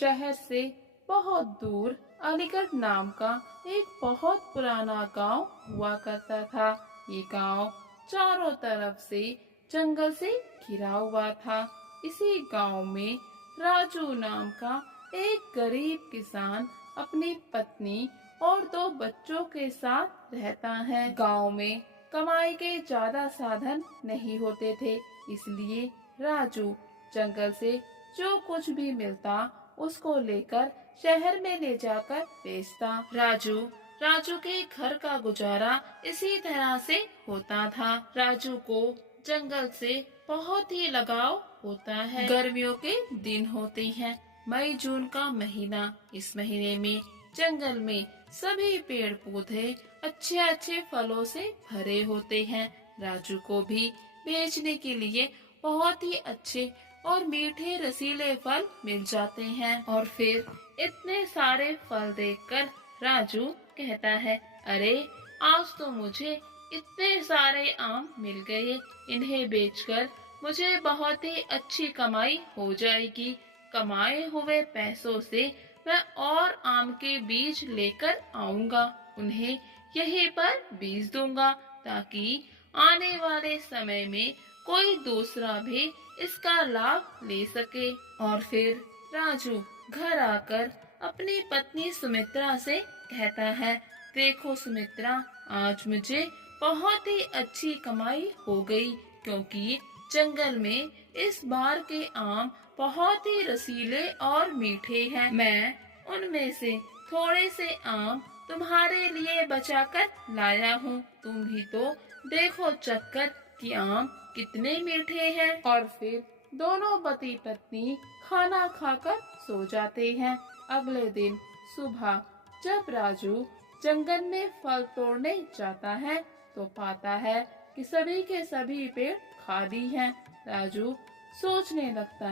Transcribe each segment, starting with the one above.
शहर से बहुत दूर अलीगढ़ नाम का एक बहुत पुराना गांव हुआ करता था। ये गांव चारों तरफ से जंगल से घिरा हुआ था। इसी गांव में राजू नाम का एक गरीब किसान अपनी पत्नी और दो बच्चों के साथ रहता है। गांव में कमाई के ज्यादा साधन नहीं होते थे, इसलिए राजू जंगल से जो कुछ भी मिलता उसको लेकर शहर में ले जाकर बेचता। राजू के घर का गुजारा इसी तरह से होता था। राजू को जंगल से बहुत ही लगाव होता है। गर्मियों के दिन होते हैं, मई जून का महीना। इस महीने में जंगल में सभी पेड़ पौधे अच्छे अच्छे फलों से भरे होते हैं। राजू को भी बेचने के लिए बहुत ही अच्छे और मीठे रसीले फल मिल जाते हैं। और फिर इतने सारे फल देखकर राजू कहता है, अरे आज तो मुझे इतने सारे आम मिल गए, इन्हें बेचकर मुझे बहुत ही अच्छी कमाई हो जाएगी। कमाए हुए पैसों से मैं और आम के बीज लेकर आऊंगा, उन्हें यहीं पर बीज दूंगा ताकि आने वाले समय में कोई दूसरा भी इसका लाभ ले सके। और फिर राजू घर आकर अपनी पत्नी सुमित्रा से कहता है, देखो सुमित्रा, आज मुझे बहुत ही अच्छी कमाई हो गई, क्योंकि जंगल में इस बार के आम बहुत ही रसीले और मीठे हैं। मैं उनमें से थोड़े से आम तुम्हारे लिए बचाकर लाया हूँ। तुम भी तो देखो चखकर कि आम कितने मीठे हैं। और फिर दोनों पति पत्नी खाना खाकर सो जाते हैं। अगले दिन सुबह जब राजू जंगल में फल तोड़ने जाता है तो पाता है कि सभी के सभी पेड़ खाली हैं। राजू सोचने लगता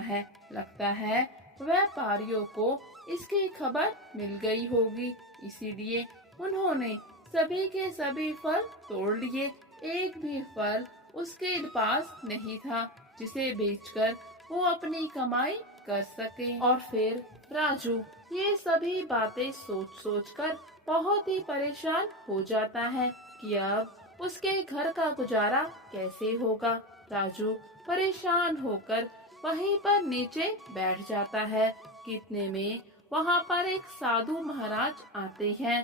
है व्यापारियों को इसकी खबर मिल गई होगी, इसीलिए उन्होंने सभी के सभी फल तोड़ लिए। एक भी फल उसके पास नहीं था जिसे बेचकर वो अपनी कमाई कर सके। और फिर राजू ये सभी बातें सोच कर बहुत ही परेशान हो जाता है कि अब उसके घर का गुजारा कैसे होगा। राजू परेशान होकर वहीं पर नीचे बैठ जाता है। कितने में वहाँ पर एक साधु महाराज आते हैं।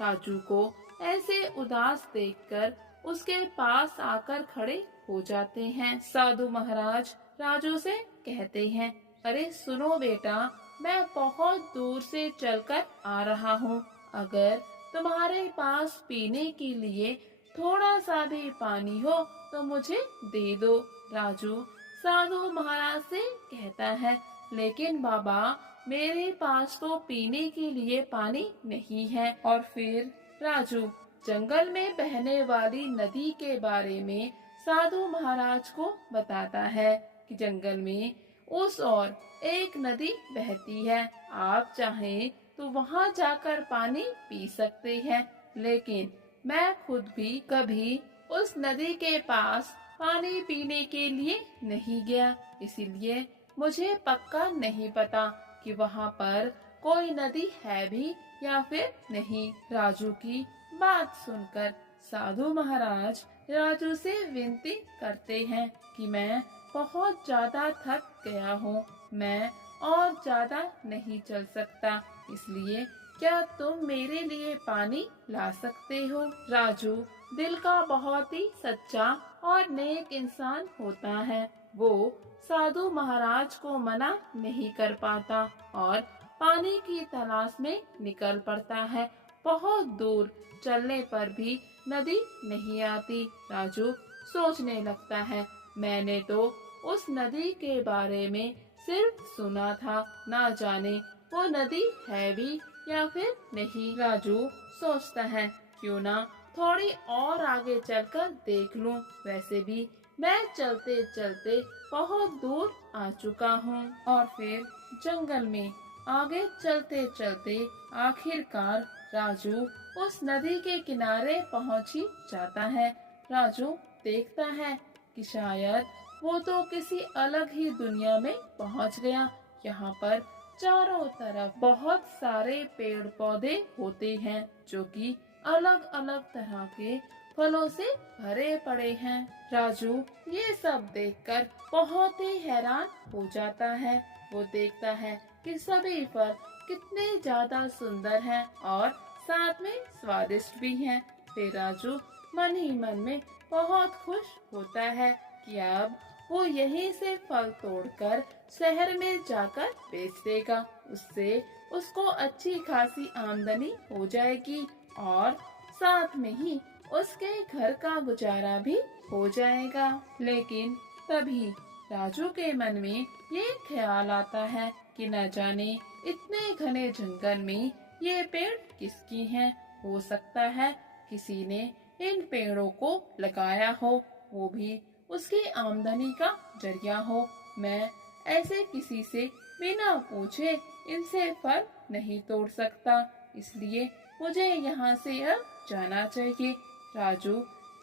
राजू को ऐसे उदास देखकर उसके पास आकर खड़े हो जाते हैं। साधु महाराज राजू से कहते हैं, अरे सुनो बेटा, मैं बहुत दूर से चलकर आ रहा हूँ। अगर तुम्हारे पास पीने के लिए थोड़ा सा भी पानी हो तो मुझे दे दो। राजू साधु महाराज से कहता है, लेकिन बाबा मेरे पास तो पीने के लिए पानी नहीं है। और फिर राजू जंगल में बहने वाली नदी के बारे में साधु महाराज को बताता है कि जंगल में उस और एक नदी बहती है, आप चाहें तो वहाँ जाकर पानी पी सकते हैं, लेकिन मैं खुद भी कभी उस नदी के पास पानी पीने के लिए नहीं गया, इसीलिए मुझे पक्का नहीं पता कि वहाँ पर कोई नदी है भी या फिर नहीं। राजू की बात सुनकर साधु महाराज राजू से विनती करते हैं कि मैं बहुत ज्यादा थक गया हूँ, मैं और ज्यादा नहीं चल सकता, इसलिए क्या तुम मेरे लिए पानी ला सकते हो। राजू दिल का बहुत ही सच्चा और नेक इंसान होता है। वो साधु महाराज को मना नहीं कर पाता और पानी की तलाश में निकल पड़ता है। बहुत दूर चलने पर भी नदी नहीं आती। राजू सोचने लगता है, मैंने तो उस नदी के बारे में सिर्फ सुना था, ना जाने वो नदी है भी या फिर नहीं। राजू सोचता है, क्यों ना थोड़ी और आगे चलकर देख लूं, वैसे भी मैं चलते चलते बहुत दूर आ चुका हूँ। और फिर जंगल में आगे चलते चलते आखिरकार राजू उस नदी के किनारे पहुँच ही जाता है। राजू देखता है कि शायद वो तो किसी अलग ही दुनिया में पहुँच गया। यहाँ पर चारों तरफ बहुत सारे पेड़ पौधे होते हैं जो कि अलग अलग तरह के फलों से भरे पड़े हैं। राजू ये सब देखकर बहुत ही हैरान हो जाता है। वो देखता है कि सभी फल कितने ज्यादा सुंदर हैं और साथ में स्वादिष्ट भी हैं। फिर राजू मन ही मन में बहुत खुश होता है कि अब वो यहीं से फल तोड़कर शहर में जाकर बेच देगा। उससे उसको अच्छी खासी आमदनी हो जाएगी और साथ में ही उसके घर का गुजारा भी हो जाएगा। लेकिन तभी राजू के मन में ये ख्याल आता है कि न जाने इतने घने जंगल में ये पेड़ किसकी हैं। हो सकता है किसी ने इन पेड़ों को लगाया हो, वो भी उसकी आमदनी का जरिया हो। मैं ऐसे किसी से बिना पूछे इनसे फल नहीं तोड़ सकता, इसलिए मुझे यहाँ से अब जाना चाहिए। राजू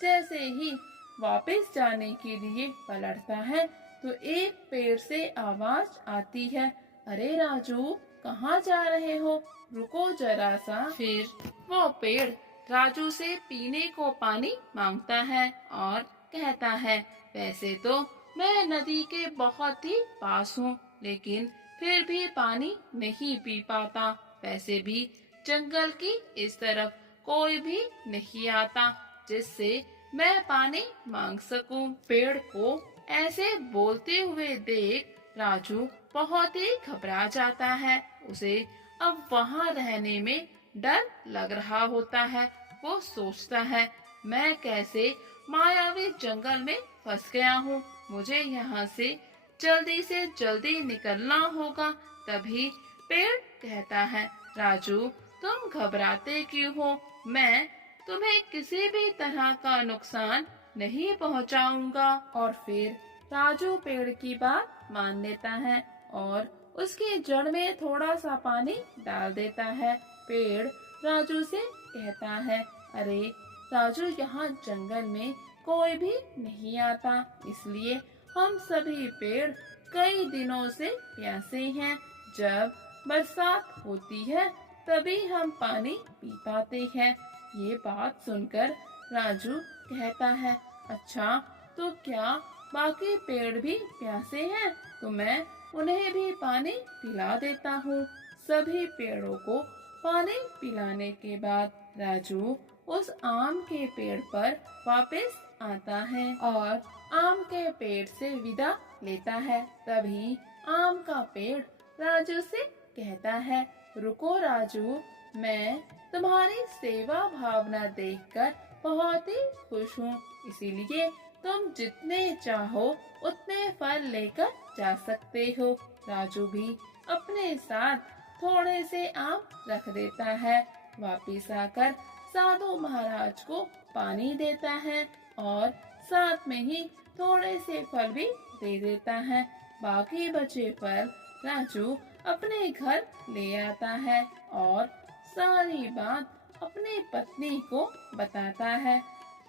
जैसे ही वापस जाने के लिए पलटता है तो एक पेड़ से आवाज आती है, अरे राजू कहाँ जा रहे हो, रुको जरा सा। फिर वो पेड़ राजू से पीने को पानी मांगता है और कहता है, वैसे तो मैं नदी के बहुत ही पास हूँ, लेकिन फिर भी पानी नहीं पी पाता। वैसे भी जंगल की इस तरफ कोई भी नहीं आता जिससे मैं पानी मांग सकूं। पेड़ को ऐसे बोलते हुए देख राजू बहुत ही घबरा जाता है। उसे अब वहाँ रहने में डर लग रहा होता है। वो सोचता है, मैं कैसे मायावी जंगल में फंस गया हूँ, मुझे यहाँ से जल्दी निकलना होगा। तभी पेड़ कहता है, राजू तुम घबराते क्यों हो, मैं तुम्हें किसी भी तरह का नुकसान नहीं पहुँचाऊंगा। और फिर राजू पेड़ की बात मान लेता है और उसकी जड़ में थोड़ा सा पानी डाल देता है। पेड़ राजू से कहता है, अरे राजू यहाँ जंगल में कोई भी नहीं आता, इसलिए हम सभी पेड़ कई दिनों से प्यासे हैं। जब बरसात होती है तभी हम पानी पी पाते हैं। ये बात सुनकर राजू कहता है, अच्छा तो क्या बाकी पेड़ भी प्यासे हैं, तो मैं उन्हें भी पानी पिला देता हूँ। सभी पेड़ों को पानी पिलाने के बाद राजू उस आम के पेड़ पर वापस आता है और आम के पेड़ से विदा लेता है। तभी आम का पेड़ राजू से कहता है, रुको राजू, मैं तुम्हारी सेवा भावना देखकर बहुत ही खुश हूँ, इसीलिए तुम जितने चाहो उतने फल लेकर जा सकते हो। राजू भी अपने साथ थोड़े से आम रख देता है। वापिस आकर साधु महाराज को पानी देता है और साथ में ही थोड़े से फल भी दे देता है। बाकी बचे फल राजू अपने घर ले आता है और सारी बात अपनी पत्नी को बताता है।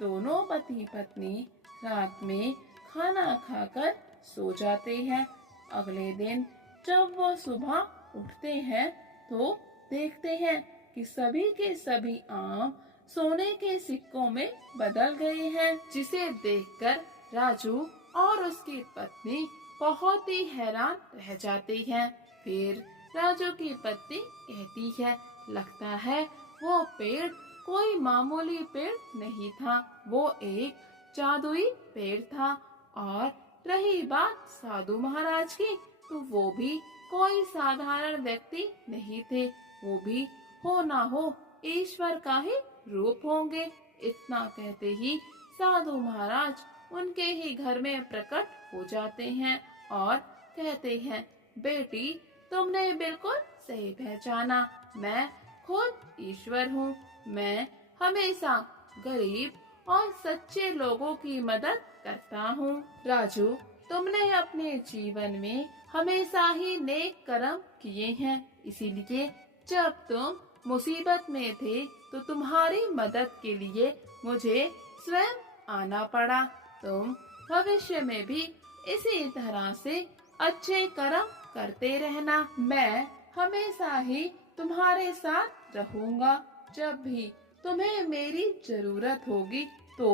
दोनों पति पत्नी रात में खाना खाकर सो जाते हैं। अगले दिन जब वो सुबह उठते हैं तो देखते हैं कि सभी के सभी आम सोने के सिक्कों में बदल गए हैं, जिसे देखकर राजू और उसकी पत्नी बहुत ही हैरान रह जाती हैं। फिर राजू की पत्नी कहती है, लगता है वो पेड़ कोई मामूली पेड़ नहीं था, वो एक जादुई पेड़ था। और रही बात साधु महाराज की, तो वो भी कोई साधारण व्यक्ति नहीं थे, वो भी हो ना हो ईश्वर का ही रूप होंगे। इतना कहते ही साधु महाराज उनके ही घर में प्रकट हो जाते हैं और कहते हैं, बेटी तुमने बिल्कुल सही पहचाना, मैं खुद ईश्वर हूँ। मैं हमेशा गरीब और सच्चे लोगों की मदद करता हूँ। राजू तुमने अपने जीवन में हमेशा ही नेक कर्म किए हैं, इसीलिए जब तुम मुसीबत में थे तो तुम्हारी मदद के लिए मुझे स्वयं आना पड़ा। तुम भविष्य में भी इसी तरह से अच्छे कर्म करते रहना। मैं हमेशा ही तुम्हारे साथ रहूंगा। जब भी तुम्हें मेरी जरूरत होगी तो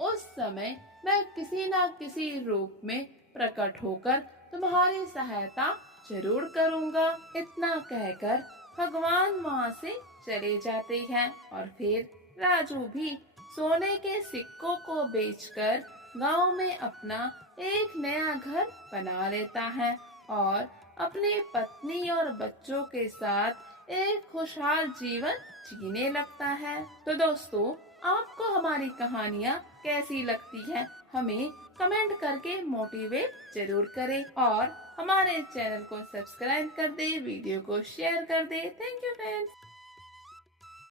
उस समय मैं किसी न किसी रूप में प्रकट होकर तुम्हारी सहायता जरूर करूंगा। इतना कहकर भगवान वहाँ से चले जाते हैं और फिर राजू भी सोने के सिक्कों को बेचकर गांव में अपना एक नया घर बना लेता है और अपनी पत्नी और बच्चों के साथ एक खुशहाल जीवन जीने लगता है। तो दोस्तों, आपको हमारी कहानियाँ कैसी लगती हैं? हमें कमेंट करके मोटिवेट जरूर करें और हमारे चैनल को सब्सक्राइब कर दे, वीडियो को शेयर कर दे। Thank you friends.